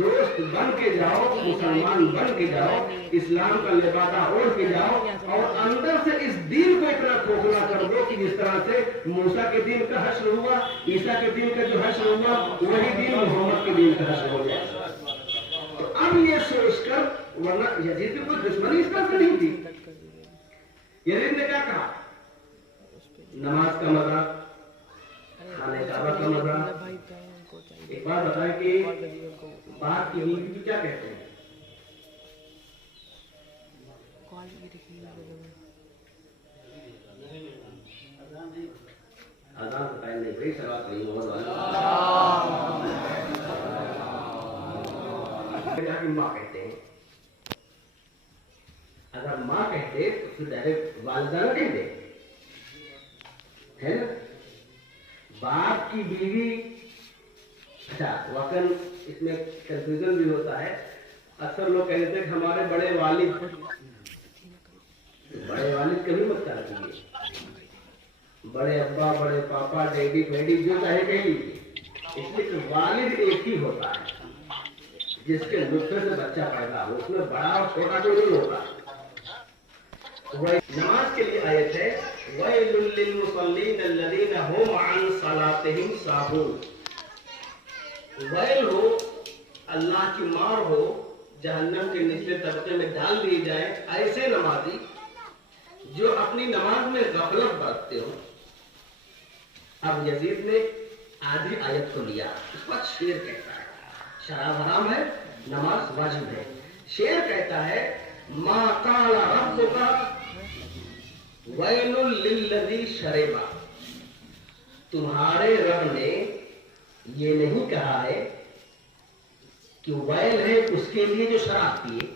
دوست بن کے جاؤ, مسلمان بن کے جاؤ, اسلام کا لبادہ اوڑھ کے جاؤ, اور اندر سے اس دین کو اتنا کھوکھلا کر دو کہ جس طرح سے موسیٰ کے دین کا حشر ہوا, عیسیٰ کے دین کا جو حشر ہوا, وہی دین محمد کے دین کا حشر ہو جائے. تو اب یہ سوچ کر, ورنہ یزید کی کوئی دشمنی اس طرح سے نہیں تھی. یزید نے کیا کہا؟ نماز کا مزہ, خانہ کعبہ کا مزہ. ایک بات بتائیں کہ باپ کی بیوی کو کیا کہتے ہیں؟ اذان سے پہلے نہیں بھائی, صلوات نہیں محمد کی ماں کہتے ہیں. اگر ماں کہتے تو پھر ڈائریکٹ والدہ نہ کہتے ہے نا. باپ کی بیوی, اچھا واقعاً اس میں کنفیوژن بھی ہوتا ہے. اکثر لوگ کہتے ہیں کہ ہمارے بڑے والد کبھی مت کہا کیجیے. بڑے ابا, بڑے پاپا, ڈیڈی پیڈی جو چاہے کہہ لیجیے. اس لیے کہ والد ایک ہی ہوتا ہے جس کے نطفے سے بچہ پیدا ہو, اس میں بڑا اور چھوٹا کوئی نہیں ہوتا. نماز کے لیے آیت ہے وَيْلٌ لِّلْمُصَلِّينَ الَّذِينَ هُمْ عَنْ صَلَاتِهِمْ سَاهُونَ. ویل ہو, اللہ کی مار ہو, جہنم کے نچلے طبقے میں ڈال دیے جائیں ایسے نمازی جو اپنی نماز میں غفلت برتتے ہو. اب یزید نے آدھی آیت کو لیا, اس پر شیر کہتا ہے شراب حرام ہے, نماز واجب ہے. شیر کہتا ہے ما قال ربک ویل للذی شربا. تمہارے رب نے یہ نہیں کہا ہے کہ ویل ہے اس کے لیے جو شراب پیے,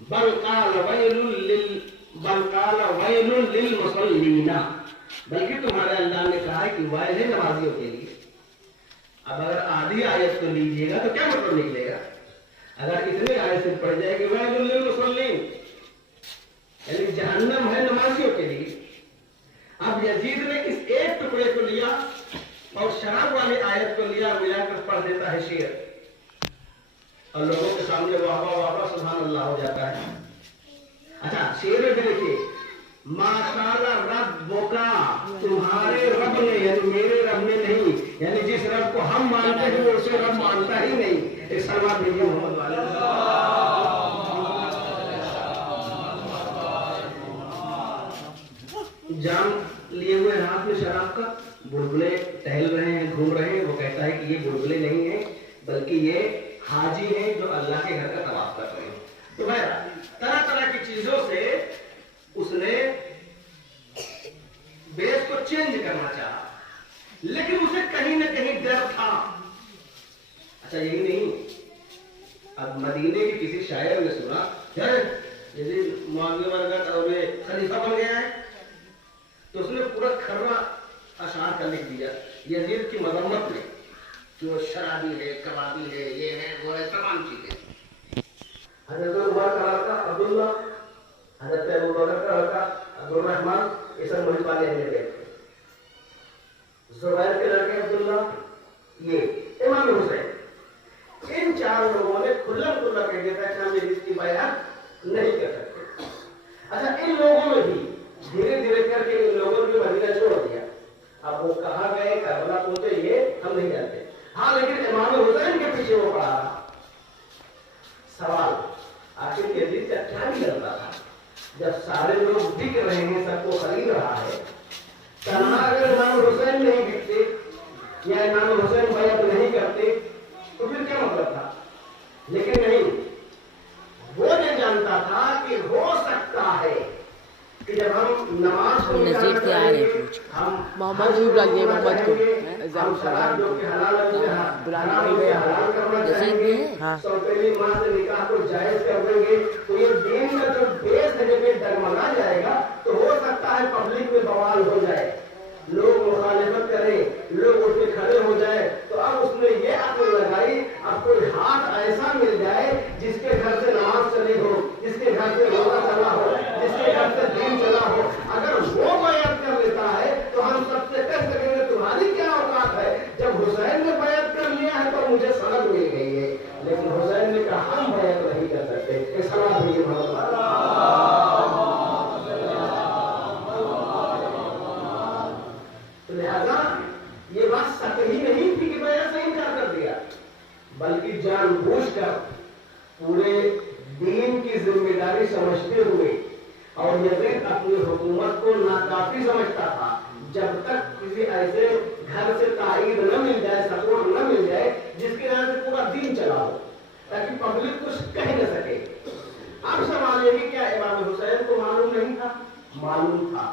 بل قال ویل للمصلین, بلکہ تمہارے اللہ نے کہا ہے کہ ویل ہے نمازیوں کے لیے. اب اگر آدھی آیت کو لیجیے گا تو کیا مطلب نکلے گا؟ اگر اتنے آیت سے پڑھ جائے کہ ویل للمصلین یعنی جہنم ہے نمازیوں کے لیے. اب یزید نے اس ایک ٹکڑے کو لیا اور شراب والی آیت کو لیا, ملا کر پڑھ دیتا ہے شعر, اور لوگوں کے سامنے واہ واہ واہ واہ سبحان اللہ ہو جاتا ہے. اچھا شعر میں بھی دیکھیے ما قال ربک, تمہارے رب نے یعنی میرے رب نے نہیں, یعنی جس رب کو ہم مانتے ہیں وہ اسے رب مانتا ہی نہیں. ایک سلوات دیجیے محمد والے. جام لیے ہوئے ہاتھ میں شراب کا, بلبلے ٹہل رہے ہیں, گھوم رہے ہیں. وہ کہتا ہے کہ یہ بلبلے نہیں ہیں بلکہ یہ حاجی ہیں جو اللہ کے گھر کا طواف کر رہے ہیں. تو طرح طرح کی چیزوں سے اس نے بیس کو چینج کرنا چاہا, لیکن اسے کہیں نہ کہیں ڈر تھا. اچھا یہی نہیں, اب مدینے کے کسی شاعر نے سنا یزید معاویہ ورگت اور خلیفہ بن گیا ہے, تو اس نے پورا کھرا اشعار کا لکھ دیا یزید کی مذمت میں کہ وہ شرابی ہے, کبابی ہے, یہ ہے وہ ہے, تمام چیزیں. حضرت عمر کا لڑکا عبداللہ, حضرت ابوبکر کا لڑکا عبدالرحمن, یہ سب مجھ والے اہل بیت تھے. زبیر کے لڑکے عبداللہ, یہ امام حسین. ان چار لوگوں نے کھلا کھلا کہہ دیا تھا کہ ہم یزید کی بیعت نہیں کر سکتے. اچھا ان لوگوں نے بھی دھیرے دھیرے کر کے ان لوگوں نے مدینہ چھوڑ دیا. اب وہ کہاں گئے, کربلا پہنچے, یہ ہم نہیں جانتے. ہاں لیکن امام حسین کے پیچھے وہ پڑا رہا. سوال آخر یزید کا کیا نہیں کرتا تھا جب سارے لوگ بک رہے ہیں, سب کو خرید رہا ہے. تنہا اگر امام حسین نہیں بکتے یا امام حسین بیعت نہیں کرتے تو پھر کیا مطلب تھا؟ لیکن نہیں, وہ یہ جانتا تھا کہ ہو سکتا ہے کہ جب ہم نماز کو نزید کے آ رہے ہیں, محمد بھی بلا لیے محمد کو ایگزام سلام کو بلانے کے لیے نزید بھی ہے. ہاں سوتیلی ماں سے نکاح کو جائز کر دیں گے تو یہ دین کا جو بیس ہے جب یہ ڈگمگا جائے گا تو ہو سکتا ہے پبلک میں بوال ہو جائے, لوگ مخالفت کریں, لوگ اٹھ کے کھڑے ہو جائے. تو اب اس نے یہ عقل لگائی, اب کوئی ہاتھ ایسا مل جائے جس کے گھر سے نماز چلی ہو, جس کے گھر سے روزہ چلا ہو, جس کے گھر سے دین چلا ہو. اگر وہ بیعت کر لیتا ہے تو ہم سب سے کہہ سکیں گے تمہاری کیا اوقات ہے. جب حسین نے بیعت کر لیا ہے تو مجھے سمجھ مل گئی ہے گے، لیکن حسین نے کہا ہم بیعت نہیں کر سکتے. اس حالات میں یہ لہذا یہ بات سطحی نہیں تھی کہ بیعت سے انکار کر دیا، بلکہ جان بوجھ کر پورے دین کی ذمہ داری سمجھتے ہوئے، اور یزید اپنی حکومت کو ناکافی سمجھتا تھا جب تک کسی ایسے گھر سے تائید نہ مل جائے، سپورٹ نہ مل جائے جس کی وجہ سے پورا دین چلا ہو، تاکہ پبلک کچھ کہہ نہ سکے. اب سوال یہ کہ کیا امام حسین کو معلوم نہیں تھا؟ معلوم تھا.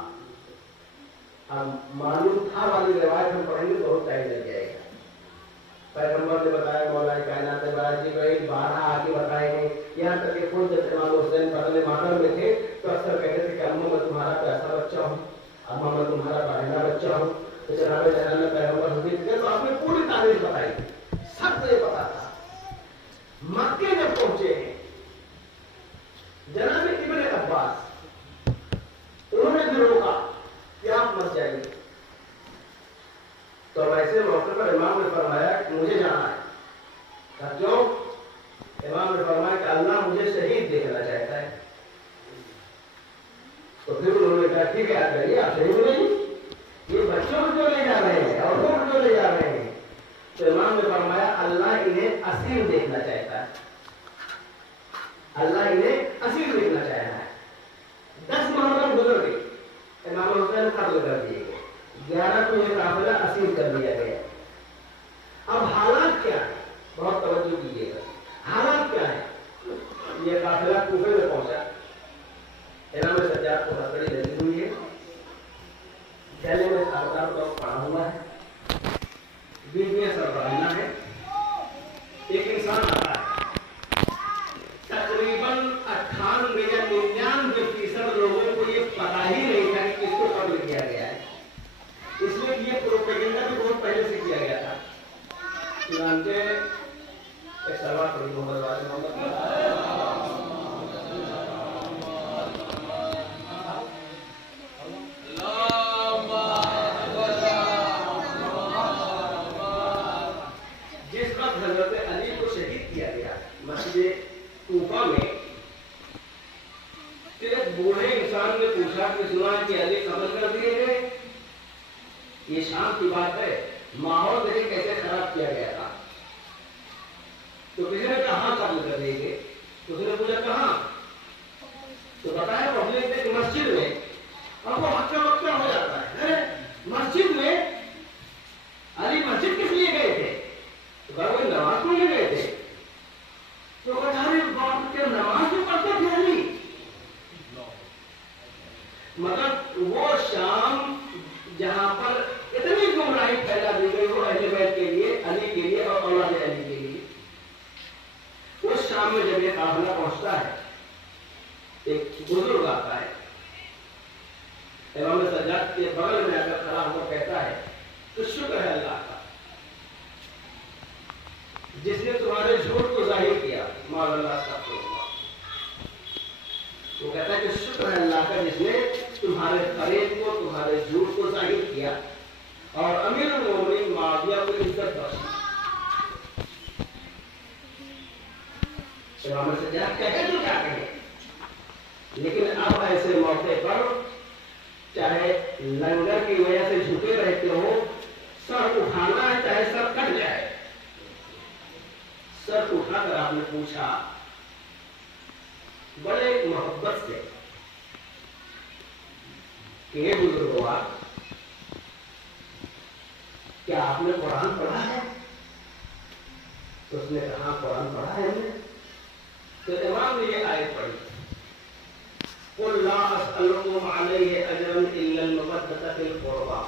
اب معلوم تھا والی روایت ہم پڑھیں گے بہت ٹائم لگ جائے گا. پیغمبر نے بتایا، مولا کائنات بارہ جبرائیل 12 آگے بتائے ہیں، یہاں تک کہ خود جب امام حسین بدل مادر میں تھے تو اکثر کہتے تھے کہ اماں میں تمہارا پیسہ بچہ ہوں، اماں میں تمہارا پہلا بچہ ہوں. تو جناب جلال میں پیغمبر حدیث تھے تو آپ نے پوری تاریخ بتائی، سب کو یہ پتا تھا. مکے جب پہنچے ہیں جناب ابن عباس، انہوں نے بھی روکا کہ آپ مت جائیے. تو ایسے موقع پر امام نے فرمایا کہ مجھے جانا ہے. کہا کیوں؟ امام نے فرمایا کہ اللہ مجھے شہید دیکھنا چاہتا ہے. تو پھر انہوں نے کہا ٹھیک ہے آپ جائیے، آپ شہید ہو جائیے. یہ بچوں کو لے جا رہے ہیں، عورتوں کو لے جا رہے ہیں. تو امام نے فرمایا اللہ انہیں اسیر دیکھنا چاہتا ہے، اللہ انہیں اسیر دیکھنا چاہتا ہے. 10 محرم گزر گئی، امام حسین قتل کر دیے گئے. 11 کو یہ قافلہ اسیر کر دیا گیا. اب حالات کیا ہے؟ بہت توجہ کیجیے گا. حالات کیا ہے؟ یہ قافلہ کوفے میں پہنچا. امام سجاد کو ہتھکڑی لگی ہوئی ہے، گلے میں سردار کا پڑا ہوا ہے، بیچ میں سربراہنا ہے. ایک انسان آتا ہے، تقریباً 98 یا 99% لوگوں کو یہ پتا ہی نہیں تھا کہ کس کو قتل کیا گیا ہے. اس لیے یہ پروپیگنڈا بھی بہت پہلے سے کیا گیا تھا. چنانچہ ایک سوال پڑھی محمد والے جس وقت حضرت علی کو شہید کیا گیا مسجد کوفہ میں، ایک بوڑھے انسان نے پوچھا کہ سنا کہ علی قتل کر دیے گئے. یہ شام کی بات ہے، ماحول دیکھیں کیسے خراب کیا گیا تھا. تو کسی نے کہاں قتل کر دیے گئے؟ اس نے پوچھا کہاں؟ تو بتایا پبلک ایک مسجد میں. اب وہ ہکا بکا ہو جاتا ہے، مسجد میں علی مسجد کس لیے گئے تھے؟ تو کہا وہ نماز پڑھنے گئے تھے. تو کہا باپ کے نماز بھی پڑھتے تھے علی. مطلب وہ شام جہاں پر اتنی گمراہی پھیلا دی گئی وہ اہل بیت کے لیے، علی کے لیے اور اولاد علی کے لیے، اس شام میں جب یہ قافلہ پہنچتا ہے ایک بزرگ آتا ہے، امام سجاد کے بغل میں آ کر کھڑا ہو کر کہتا ہے تو شکر ہے اللہ کا جس نے تمہارے جھوٹ کو ظاہر کیا. مولا اللہ صاحب کو وہ کہتا ہے کہ شکر ہے اللہ کا جس نے تمہارے فریب کو، تمہارے جھوٹ کو ظاہر کیا اور امیر المومنین معاویہ کو عزت بخشی. امام سجاد کہے تو کیا کہے، لیکن اب ایسے موقع پر چاہے لنگر کی وجہ سے جھکے رہتے ہو، سر اٹھانا ہے چاہے سر کٹ جائے. سر اٹھا کر آپ نے پوچھا بڑے محبت سے کہ یہ بزرگ ہوا کیا آپ نے قرآن پڑھا ہے؟ تو اس نے کہا قرآن پڑھا ہے ہم نے. تو امام نے یہ آیت پڑھی قُلْ لَا أَسْأَلُكُمْ عَلَيْهِ أَجْرًا إِلَّا الْمَوَدَّةَ فِي الْقُرْبَى.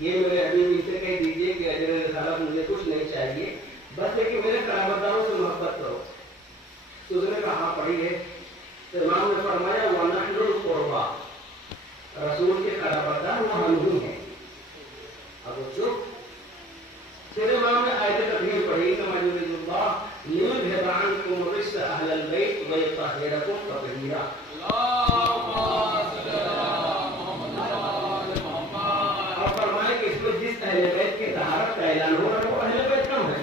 یہ میرے حبیب سے کہہ دیجئے کہ اجر رسالت مجھے کچھ نہیں چاہیے، بس کہ میرے قرابت داروں سے محبت کرو. تو اس نے کہا پڑھی ہے. تو امام نے فرمایا وَنَحْنُ الْقُرْبَى، رسول کے قرابت دار وہ ہم ہی ہیں. اب وہ چپ. پھر امام نے آیت تطہیر پڑھی كما يريد الله ليذهب عنكم الرجس اهل البيت ويطهركم تطهيرا. اور فرمایا کہ اس میں جس اہل بیت کی طہارت کا اعلان ہو رہا ہے وہ اہل بیت کم ہے.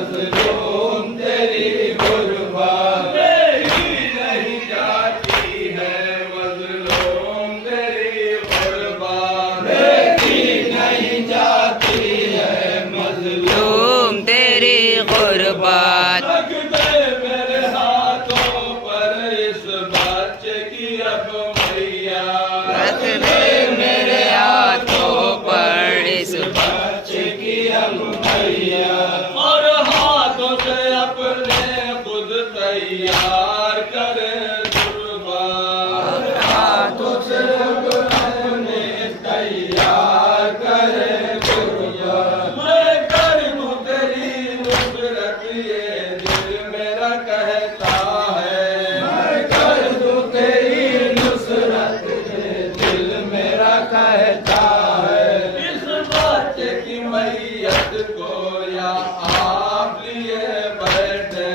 مظلوم تیری غربت دیکھی نہیں جاتی ہے، مظلوم تیری غربت دیکھی نہیں جاتی ہے، مظلوم تیری غربت لگتے میرے ہاتھوں پر اس بچے کی اب میاں، رکھ دے میرے ہاتھوں پر اس بچے کی اب میاں، اور ہاتھوں سے اپنے خود تیار کرے قربان، ہاتھوں سے اپنے تیار کرے قربان، میں کر دوں تیری نصرت یہ دل میرا کہتا ہے، میں کر دوں تیری نصرت یہ دل میرا کہتا ہے، اس بچے کی میت کو یا آپ لیے بیٹھے،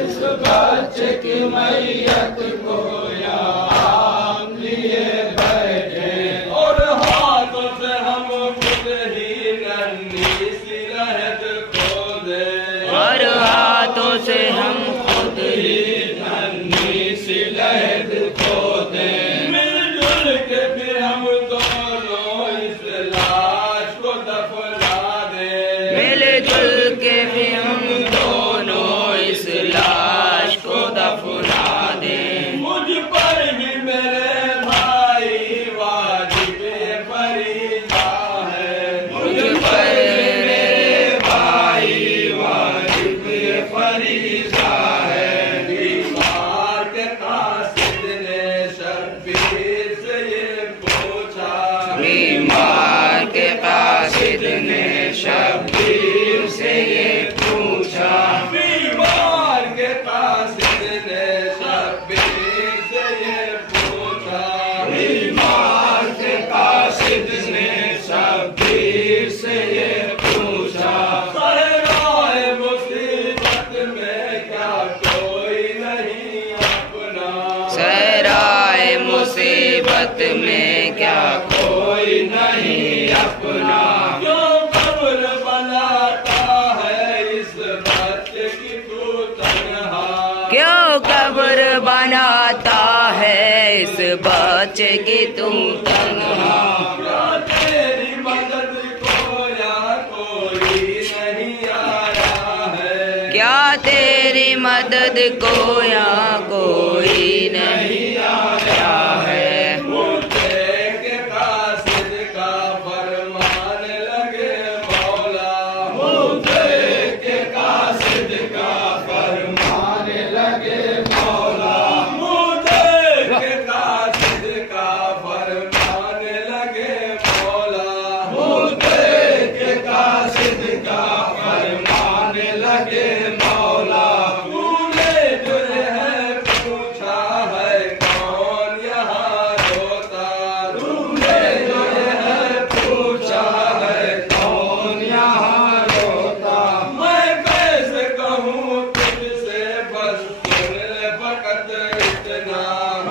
اس بچے کی میت کو یا آپ لیے بیٹھے، اور ہاتھوں سے ہم خود ہی ننھی سی رہت کھو دیں، اور ہاتھوں سے ہم خود ہی ننھی سی لہد کھو دیں، مل جل کے پھر ہم دونوں اس لاش کو دفنا دیں، مل جل کے بھی ہم دونوں اس لاش کو دفنا دیں، مجھ پر بھی میرے بھائی واجب فریضہ ہے، مجھ پر میرے بھائی واجب فریضہ ہے، بیمار کے قاصد نے شبیر سے یہ پوچھا، بیمار کے قاصد نے شبیر سے یہ پوچھا، بیمار کے قاصد نے شبیر سے یہ پوچھا، بیمار کے قاصد نے شبیر سے یہ پوچھا، صحرائے مصیبت میں کیا کوئی نہیں اپنا، صحرائے مصیبت میں کیا کوئی نہیں اپنا، کیوں قبر بناتا ہے اس بچے کی تو تنہا، کیوں قبر بناتا ہے اس بچے کی تو تنہا، کیا تیری مدد کو یا کوئی نہیں آیا ہے، کیا تیری مدد کو یا کوئی نہیں آیا ہے، مجھے کے قاصد کا فرمان لگے مولا، مجھے کے قاصد کا فرمان لگے مولا، مجھے کے قاصد کا فرمان لگے مولا، مجھے کے قاصد کا فرمان لگے مولا، تو نے جو ہے پوچھا ہے کون یہاں روتا، تو نے جو ہے پوچھا ہے کون یہاں روتا، میں کیسے کہوں تجھ سے بس سن لے فقط اتنا،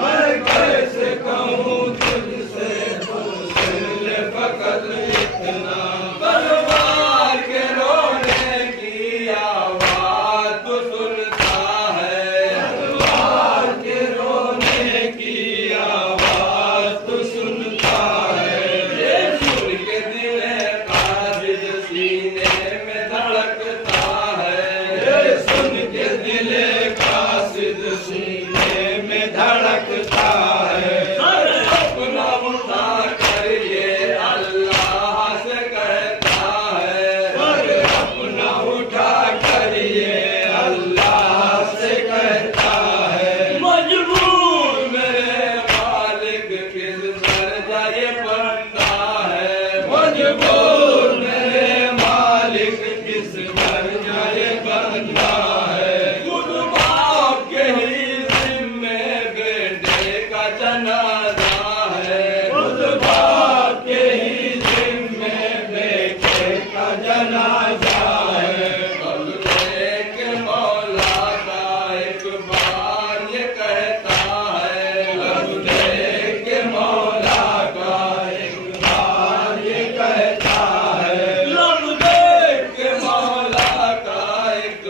میں کیسے کہوں تجھ سے بس سن لے فقط اتنا، تلوار کے رونے کی آواز تو سنتا ہے، تلوار کے رونے کی آواز تو سنتا ہے، یہ سن کے دل قاصد سینے میں دھڑکتا ہے، یہ سن کے دل قاصد سینے میں دھڑکتا ہے، سر اپنا اٹھا کر یہ اللہ سے کہتا ہے، سر اپنا اٹھا کر یہ اللہ سے کہتا ہے، مجبور میرے مالک کس درجہ یہ بنتا ہے، مجبور میرے مالک کس درجہ یہ بنتا ہے، خود باپ کے ہی ذمے بیٹے کا جنازہ ہے، خود باپ کے ہی ذمے بیٹے کا جنازہ ہے، بندے کے مولا کا ایک بار یہ کہتا ہے، بندے کے مولا کا ایک بار یہ کہتا ہے، بندے کے مولا کا ایک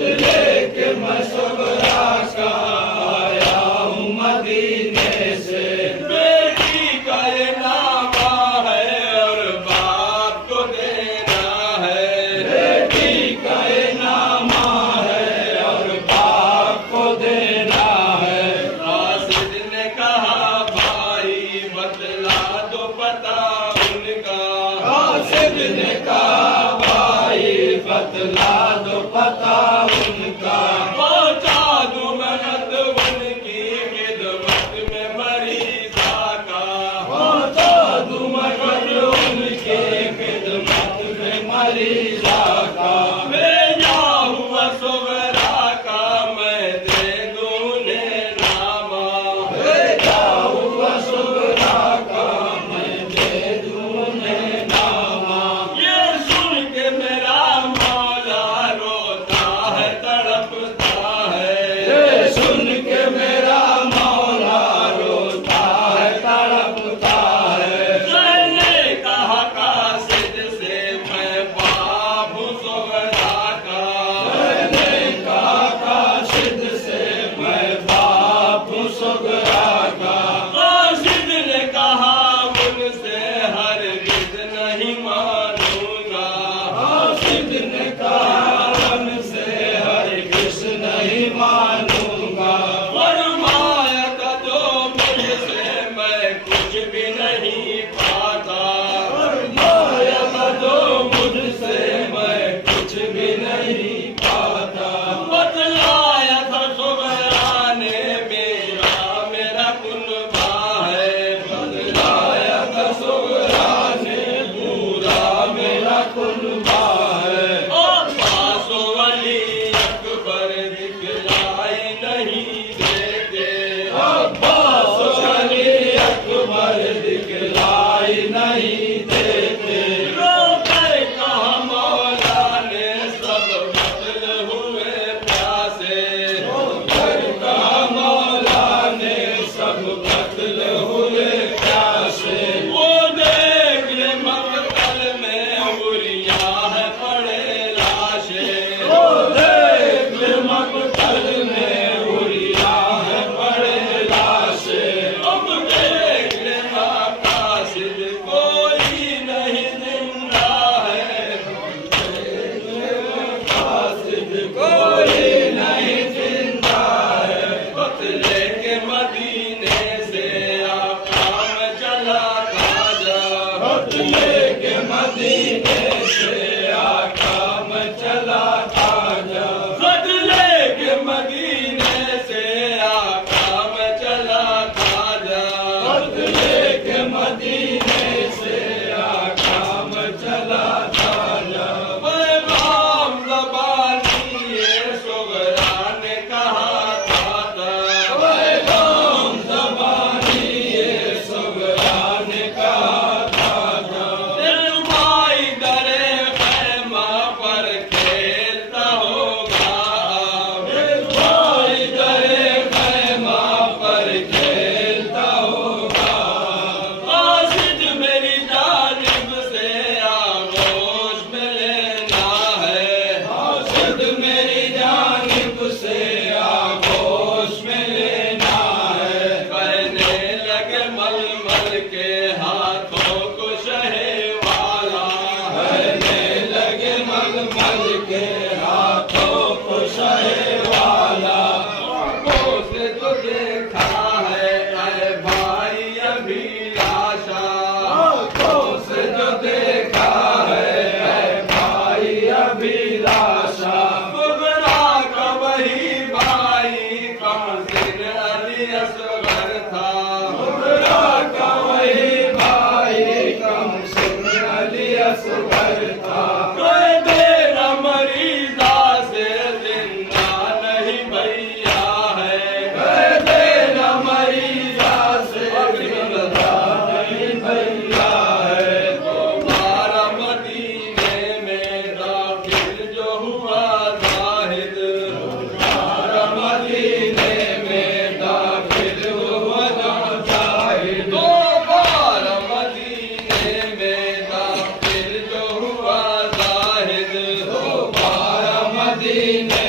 لے کے میں صغرا کا آیا ہوں مدینے سے بیٹی کا یہ نامہ ہے اور باپ کو دینا ہے بیٹی کا یہ نامہ ہے اور باپ کو دینا ہے راشد نے کہا بھائی بتلا دو پتہ ان کا راشد نے کہا بھائی بتلا دو پتہ ان کا پہنچا دوں میں خط ان کی خدمت میں مریضہ کا پہنچا دوں میں خط ان کی خدمت میں مریضہ کا بھیجا ہوا صغرا کا میں دے دوں انہیں نامہ بھیجا ہوا صغرا کا میں دے دوں انہیں نامہ یہ سن کے میرا مولا روتا ہے تڑپتا ہے یہ سن کے میرا مولا روتا ہے تڑپتا ہے میں نے کہا قاصد سے میں باپ ہوں صغرا کا میں نے کہا قاصد سے میں باپ ہوں صغرا کا قاصد نے کہا ان سے ہرگز نہیں مانوں گا قاصد نے کہا ان سے ہرگز نہیں مانوں گا فرمایا تھا جو مجھ سے میں کچھ بھی نہیں پاتا فرمایا تھا جو مجھ سے میں کچھ بھی نہیں پاتا بتلایا تھا صغرا نے میرا کنبہ ہے بتلایا تھا صغرا نے پورا میرا کنبہ ہے عباس و علی اکبر دکھلائی نہیں دیتے عباس و علی اکبر دکھلائی نہیں دیتے رو کر کہا مولا نے سب قتل ہوئے پیاسے رو کر کہا مولا نے سب قتل ہوئے پیاسے وہ دیکھ لے مقتل میں حریاں ہے پڑے لاشیں وہ دیکھ لے مقتل میں حریاں ہے پڑے لاشیں اب دیکھ لے قاصد کوئی نہیں زندہ ہے قاصد کوئی نہیں زندہ ہے قتلے کے مدینے سے آقا میں چلا تھا قتلے کے مدینے سے آقا میں چلا تھا قتلے کے مدینے سے آقا میں چلا تھا قتلے کے مدینے سے آقا میں چلا تھا پیغام زبانی یہ صغرا نے کہا تھا پیغام زبانی یہ صغرا نے کہا تھا دل بھائی درے خیمہ پر کھیلتا ہوگا دل بھائی درے خیمہ پر کھیلتا ہوگا قاصد میری جانب سے آغوش میں لینا ہے قاصد میری جانب سے آغوش میں لینا ہے کہنے لگے ململ کے ہاتھوں کو شہ والا کہنے لگے ململ کے ہاتھوں کو شہ والا آنکھوں سے تو دیکھا ہے اے بھائی ابھی لاشا آنکھوں سے جو دیکھا ہے اے بھائی ابھی لاشا صغرا کا وہی بھائی کم سن علی اصغر تھا صغرا کا وہی بھائی کم سن علی اصغر تھا کوئی میرا مریضہ سے زندہ نہیں بھیا ہے کوئی میرا مریضہ سے زندہ نہیں بھیا ہے تمہارا مدینے میں داخل جو ہوا زاہد تمہارا مدینے میں داخل ہوا زاہد تمہارا مدینے میں داخل جو ہوا زاہد تمہارا مدینے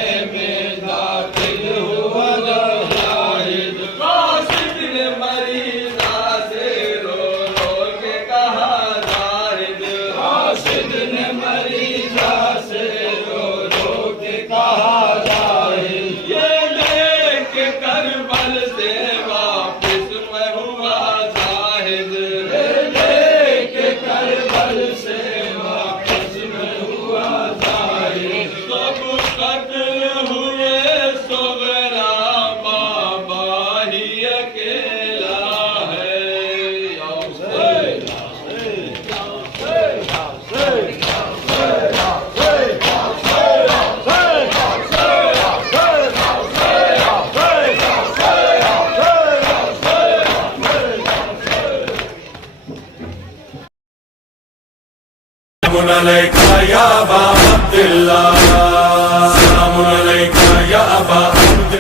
قتل ہوئے صغرا بابا ہی اکیلا ہے یا حسین سلام علیکہ یا ابا عبداللہ، سلام علیکہ یا ابا